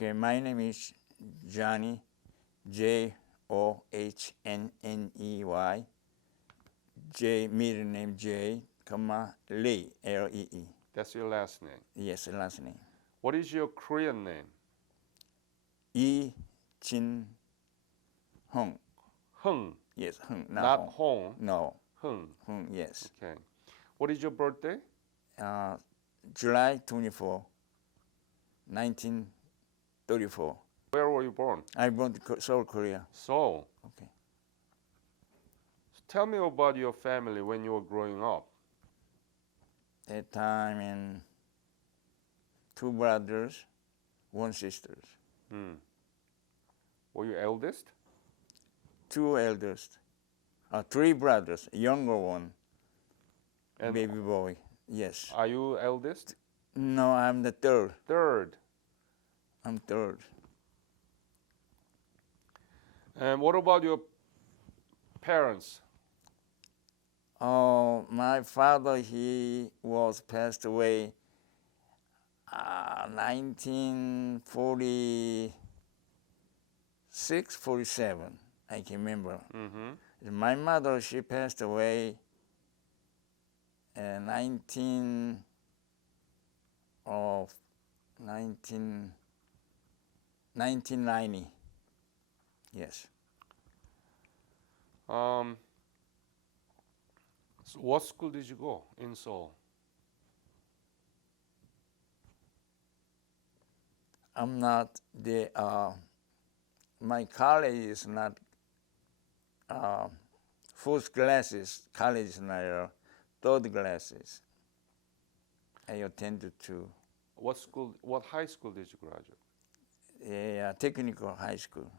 Okay, my name is Johnney, Johnney. Middle name J, Lee, Lee. That's your last name. Yes, last name. What is your Korean name? Yi Jin Hong. Hung, Yes, Hong, not Hong. Hong. No, Hung. Hong, yes. Okay. What is your birthday? July 24, 1934. Where were you born? I born to Seoul, Korea. Seoul. Okay. So tell me about your family when you were growing up. That time, and two brothers, one sister. Were you eldest? Two eldest. Three brothers, younger one, And baby boy. Yes. are you eldest? No, I'm the third. Third. I'm third. And what about your parents? Oh, my father, he was passed away 1946, 47. I can remember. My mother, she passed away in 1990. Yes. So what school did you go in Seoul? I'm not the. My college is not first classes. College is not third classes. I attended to What school? What high school did you graduate? a technical high school.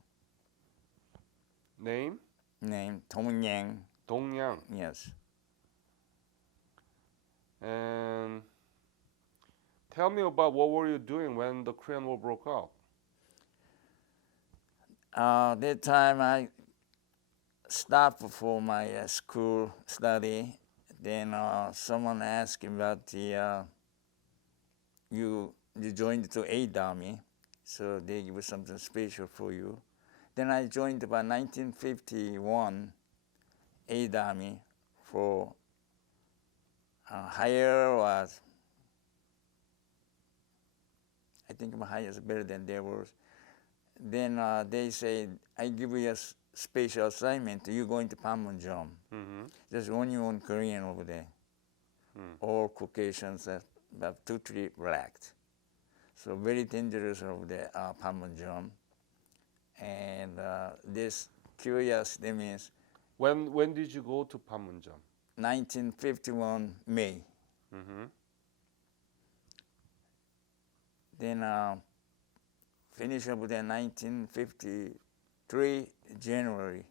Name? Name Dongyang. Dongyang. Yes. And tell me about what were you doing when the Korean War broke out? That time I stopped for my school study. Then someone asked about the you joined to Aid Army, so they give something special for you. Then I joined about 1951 Aid Army for higher was. I think my higher is better than theirs. Then they said, I give you a special assignment. You're going to Panmunjom. There's only one Korean over there. All Caucasians, about 2-3 blacks. So very dangerous over there, Panmunjom. And this curiosity means When did you go to Panmunjom? 1951 May. Then finish up with 1953 January.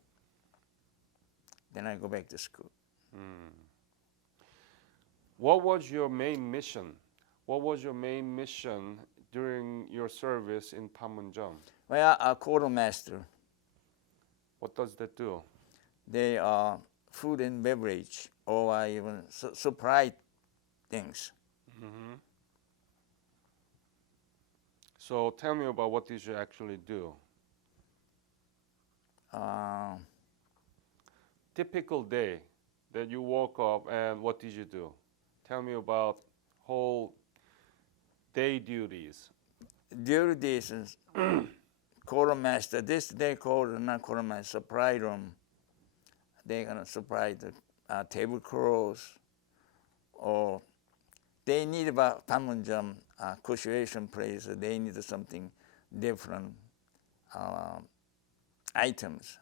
Then I go back to school. What was your main mission? What was your main mission during your service in Panmunjom? Well, a quartermaster. What does that do? They are food and beverage, or even supply things. So tell me about what did you actually do? Typical day that you woke up and what did you do? Tell me about whole day duties. Duties is quartermaster. This they call not quartermaster, supply room. They're gonna supply the tablecloths, or they need about Panmunjom cultivation place. They need something different items.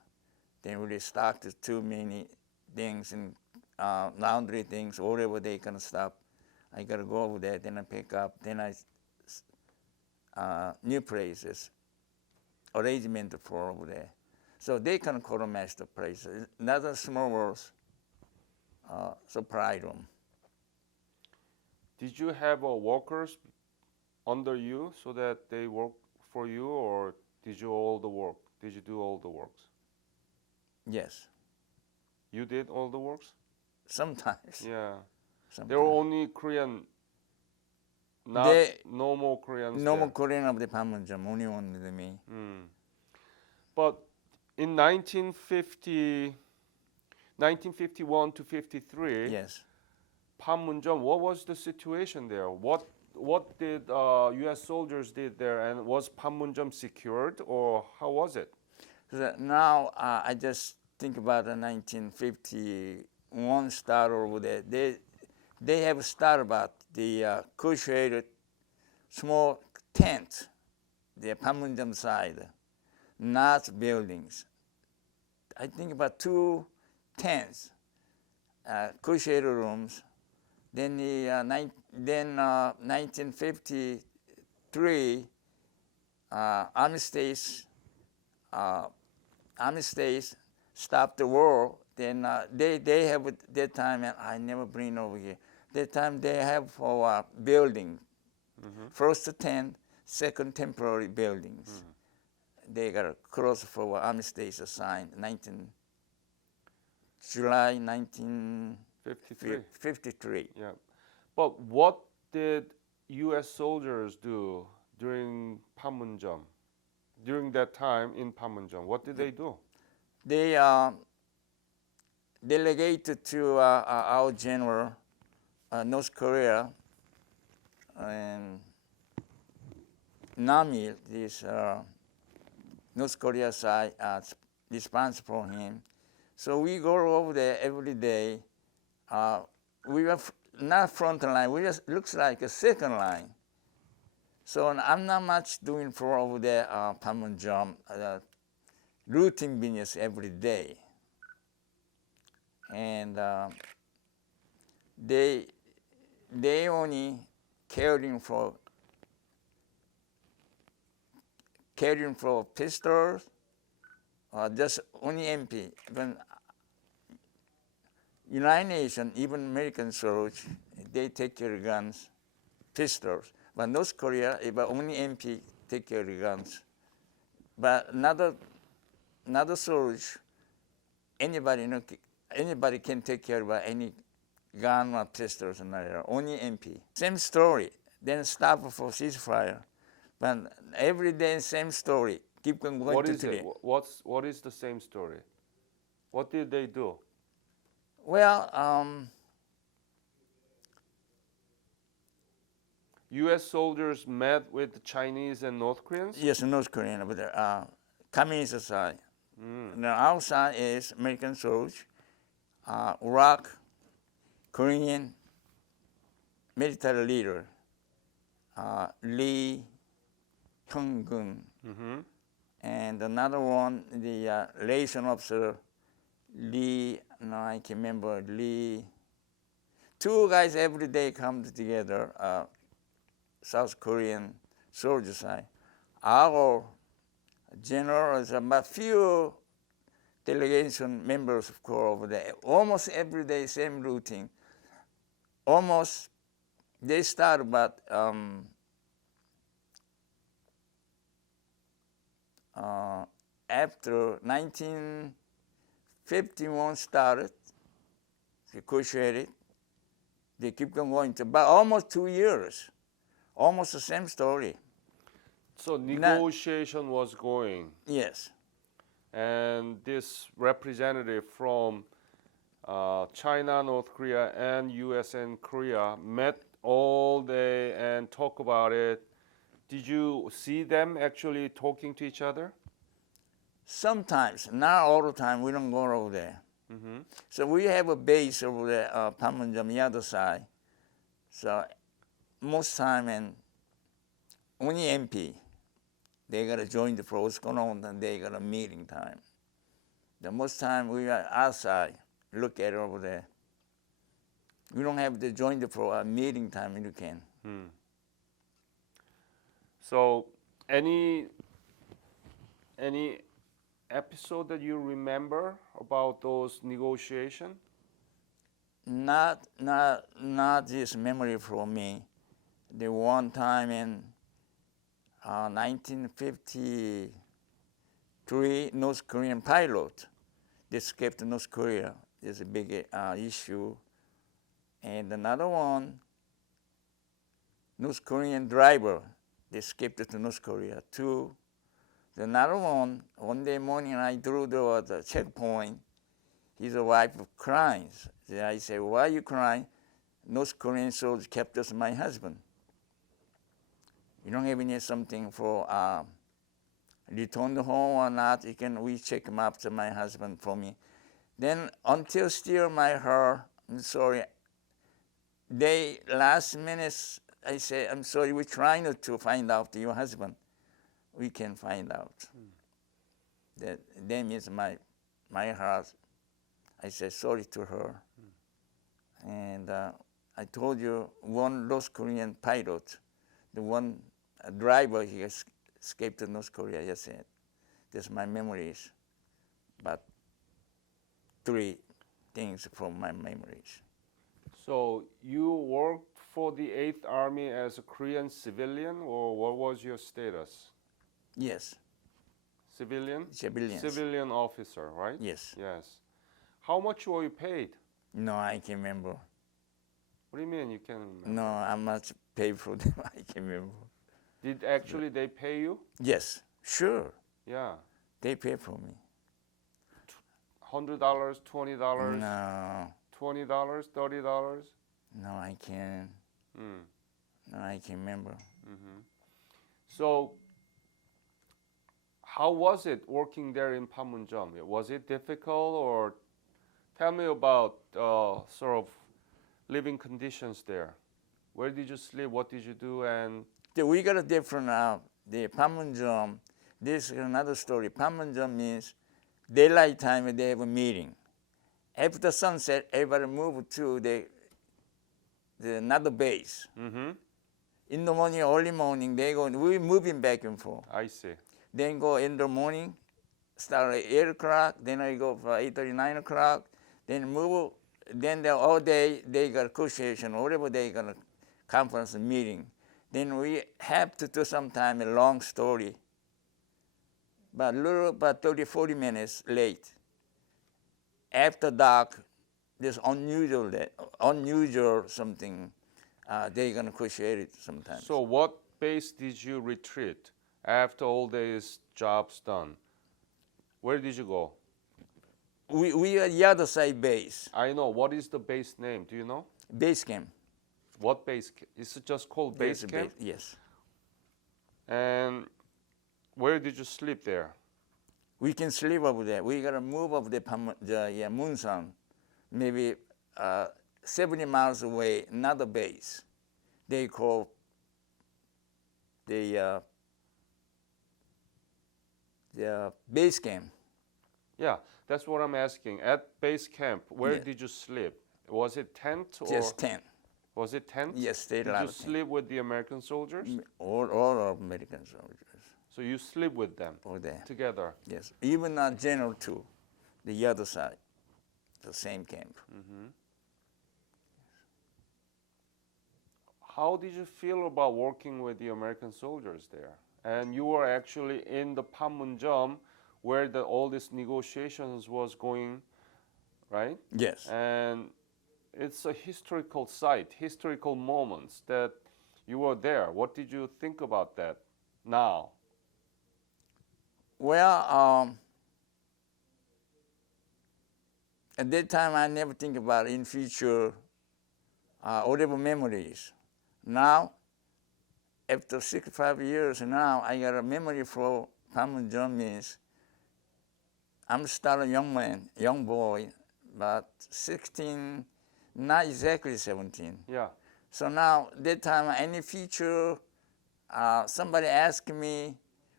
They really stocked too many things and laundry things, whatever they can stop. I gotta go over there, then I pick up, then new places, arrangement for over there. So they can quartermaster place. Another small world supply room. Did you have workers under you so that they work for you, or did you all the work? Did you do all the works? Yes. You did all the works? Sometimes. Yeah. Sometimes. There were only Korean No more Koreans no there. more Korean of the Panmunjom, only one with me. But in 1951 to 53, Yes. Panmunjom, what was the situation there? What did U.S. soldiers did there, and was Panmunjom secured, or how was it? So now I just think about the 1951 start over there. They have started about the crocheted small tent, the Panmunjom side, not buildings. I think about 2 tents, crocheted rooms. Then 1953, Army states stopped the war. Then they have at that time, and I never bring over here. That time they have for building, first tent, second temporary buildings. They got a cross for Army states assigned July 1953. Yeah. But what did U.S. soldiers do during Panmunjom? During that time in Panmunjom, what did they do? They delegated to our general, North Korea, and NAMI, this North Korea side, responsible for him. So we go over there every day. We were not front line. We just looks like a second line. So I'm not much doing for over there Panmunjom, routine business every day. And they only carrying for pistols, just only MP. Even United Nations, even American soldiers, they take care of guns, pistols. But North Korea, but only MP take care of the guns. But another soldier, anybody can take care of any gun or pistols, and only MP. Same story. Then stop for ceasefire. But every day same story. Keep going What to is today. it? What is the same story? What did they do? Well, U.S. soldiers met with the Chinese and North Koreans? yes, North Korean, but the communist side. The outside is American soldiers, Iraq, Korean military leader, Lee, Tung-gun, and another one, the liaison officer, Lee, no, I can remember, Lee. 2 guys every day come together, South Korean soldier side. Our general is about few delegation members of Corps over there. Almost every day, same routine. Almost, they start about after 1951 started, negotiated. They keep on going to about almost 2 years. Almost the same story. So negotiation was going, Yes. and this representative from China, North Korea, and U.S. and Korea met all day and talk about it. Did you see them actually talking to each other? Sometimes, not all the time. We don't go over there. So we have a base over there, Panmunjom, the other side. So most time, and only MP, they gotta join the pro. What's going on? And they got a meeting time. The most time we are outside, look at it over there. We don't have to join the pro meeting time. You can. So any episode that you remember about those negotiations? Not this memory for me. The one time in 1953, North Korean pilot escaped North Korea. Is a big issue. And another one, North Korean driver. They escaped to North Korea. Two, another one day morning I drove to the checkpoint. His wife cries. I say, why are you crying? North Korean soldiers kept us, my husband. You don't have any something for return home or not. We check him after my husband for me. Then until still my heart, I'm sorry. They last minute I say, I'm sorry, we're trying to find out your husband. We can find out. That means my heart. I said sorry to her. And I told you one North Korean pilot, the one driver, he escaped to North Korea. Yes, said. That's my memories. But three things from my memories. So you worked for the 8th Army as a Korean civilian, or what was your status? Yes. Civilian? Civilians. Civilian officer, right? Yes. Yes. How much were you paid? No, I can't remember. What do you mean you can't remember? No, how much paid for them? I can't remember. Did actually they pay you? Yes, sure. Yeah. They pay for me. $100, $20, No, $20, $30? no, I can't. No, I can't remember. So how was it working there in Panmunjom? Was it difficult, or tell me about sort of living conditions there? Where did you sleep? What did you do? And We got a different, the Panmunjom, this is another story. Panmunjom means daylight time they have a meeting. After sunset, everybody move to the another base. In the morning, early morning, we're moving back and forth. I see. Then go in the morning, start at 8 o'clock, then I go for 8:30, 9 o'clock, then move, then all day they got association, whatever they got a conference meeting. Then we have to do sometime a long story, but 30, 40 minutes late. After dark, there's unusual something, they gonna negotiate it sometimes. So what base did you retreat after all these jobs done? Where did you go? We are the other side base, I know. What is the base name? Do you know? base camp. What base? Is it just called base There's a camp? yes. And where did you sleep there? We can sleep over there. We gotta move over the Munsan, maybe 70 miles away, another base. They call the base camp. Yeah, that's what I'm asking. At base camp, where Yeah. did you sleep? Was it tent or Just 10. was it tent? Yes, they Did allowed you 10. sleep with the American soldiers? All of American soldiers So you sleep with them over there. together. Yes, even General too, the other side, the same camp. How did you feel about working with the American soldiers there? And you were actually in the Panmunjom where all these negotiations was going, right? Yes. And it's a historical site, historical moments that you were there. What did you think about that now? Well, at that time I never think about in future, whatever memories. Now, after 65 years now, I got a memory for Panmunjom means I'm still a young man, young boy, but 16, not exactly 17. Yeah. So now, that time, any future, somebody ask me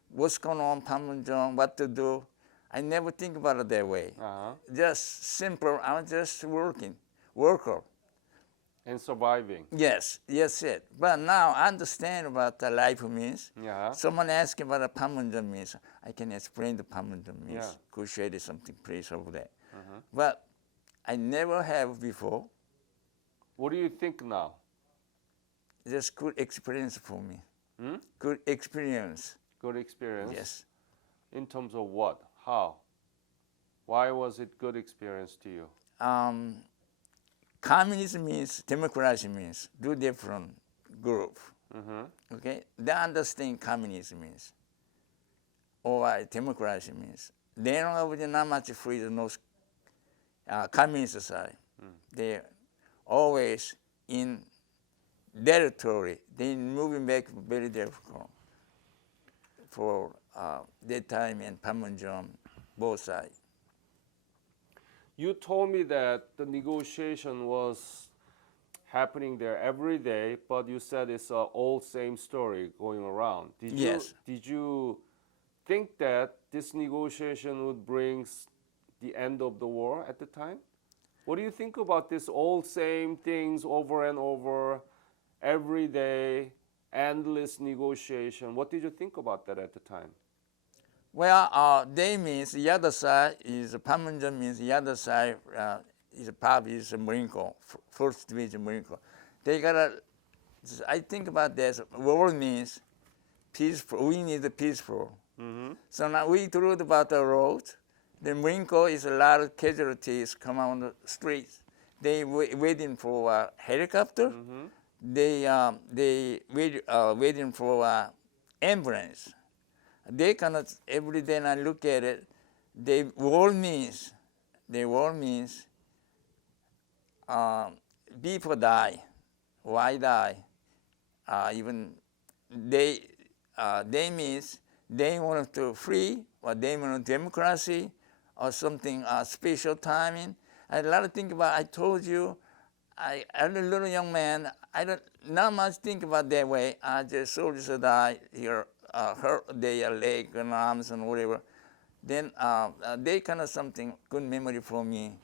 what's going on in Panmunjom, what to do, I never think about it that way. Just simple, I'm just worker. And surviving. Yes, yes, it. But now I understand what the life means. Yeah. Someone asking what a Panmunjom means, I can explain the Panmunjom means. Yeah. Could share something place over there. But I never have before. What do you think now? Just good experience for me. Good experience. Good experience? Yes. In terms of what? How? Why was it good experience to you? Communism means, democracy means, two different group. Okay, they understand communism means, or democracy means. They don't have not much freedom, no communist side. They always in territory. They moving back very difficult for that time in Panmunjom, both sides. You told me that the negotiation was happening there every day, but you said it's a old same story going around. Yes. Did you think that this negotiation would bring the end of the war at the time? What do you think about this old same things over and over, every day, endless negotiation? What did you think about that at the time? Well, they means the other side is Panmunjom means the other side is probably is Marine Corps, First Division Marine Corps. They gotta. I think about this. War means peaceful. We need the peaceful. So now we talked about the road. The Marine Corps is a lot of casualties come on the streets. They waiting for a helicopter. They waiting for ambulance. They cannot every day. And I look at it. War means people die. Why die? Even they means they want to free, or they want democracy, or something special timing. I had a lot of think about. I told you, I'm a little young man. I don't not much think about that way. I just soldiers die here, hurt their leg and arms and whatever. Then they kind of something good memory for me.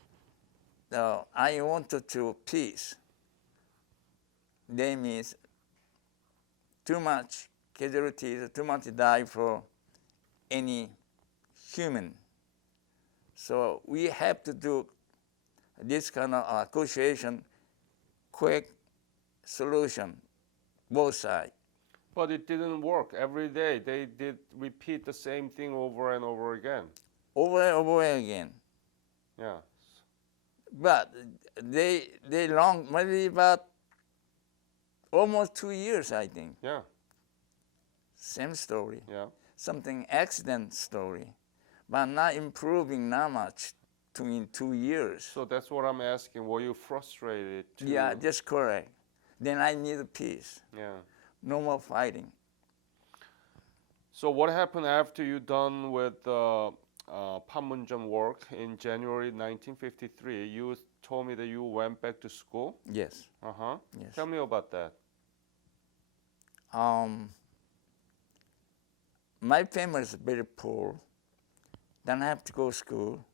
I wanted to peace. They means too much casualties, too much die for any human. So we have to do this kind of negotiation, quick solution, both sides. But it didn't work every day. They did repeat the same thing over and over again. Over and over again. Yeah. But they long, maybe about almost 2 years, I think. Yeah. Same story. Yeah. Something accident story, but not improving not much in 2 years. So that's what I'm asking. Were you frustrated too? Yeah, that's correct. Then I need peace. Yeah. No more fighting. So what happened after you done with Panmunjom work in January 1953? You told me that you went back to school. Yes. Yes. Tell me about that. My family is very poor. Then I have to go to school.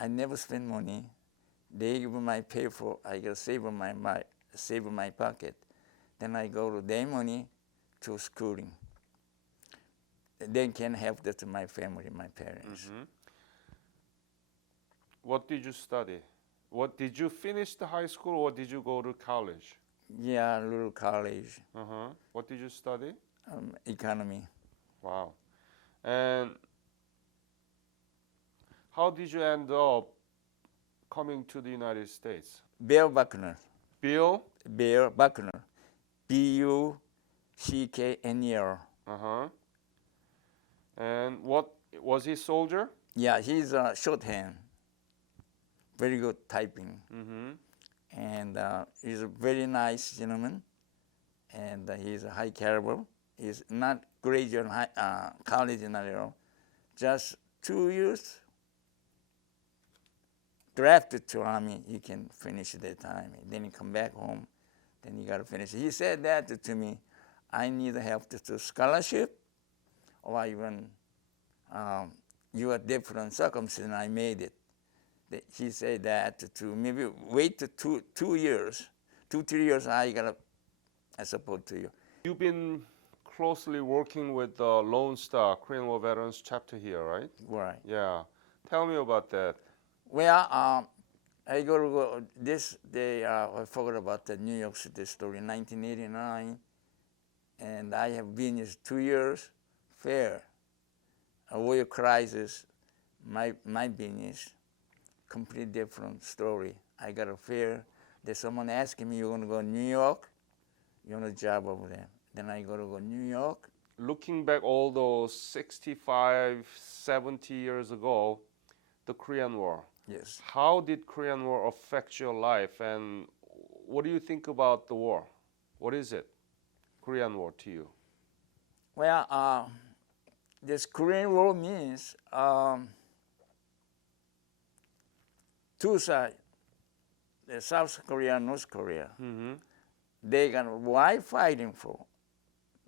I never spend money. They give me my pay for. I gotta save my pocket. Then I go to their money to schooling. They can help that to my family, my parents. What did you study? What did you finish the high school or did you go to college? Yeah, little college. What did you study? Economy. Wow. And how did you end up coming to the United States? Bill Buckner. Bill? Bill Buckner. Buckner. And what was he soldier? Yeah, he's a shorthand. Very good typing. And he's a very nice gentleman. And he's a high caliber. He's not graduate college in at all. Just 2 years. Drafted to Army, he can finish that time. Then he come back home. Then he got to finish. He said that to me. I need help to scholarship, or even you are different circumstances. And I made it. He said that to maybe wait to 2 years, 3 years. I support to you. You've been closely working with the Lone Star Korean War Veterans chapter here, right? Right. Yeah. Tell me about that. Well, I go this day. I forgot about the New York City story, 1989, and I have been here 2 years. Fair, a war crisis. My business, completely different story. I got a fear that someone asking me, "You want to go to New York?" job over there. Then I go New York. Looking back all those 65, 70 years ago, the Korean War. Yes. How did Korean War affect your life, and what do you think about the war? What is it, Korean War, to you? Well, this Korean War means two sides, the South Korea and North Korea. Mm-hmm. They gonna why fighting for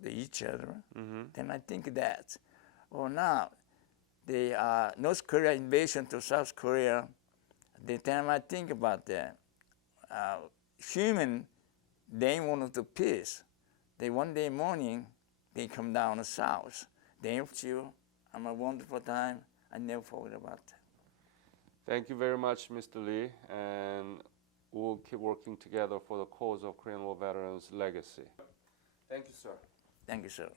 each other. Mm-hmm. Then I think that, now the North Korea invasion to South Korea. The time I think about that, human, they wanted to peace. They one day morning, they come down the south. They helped you. I'm a wonderful time. I never forget about that. Thank you very much, Mr. Lee, and we'll keep working together for the cause of Korean War veterans' legacy. Thank you, sir. Thank you, sir.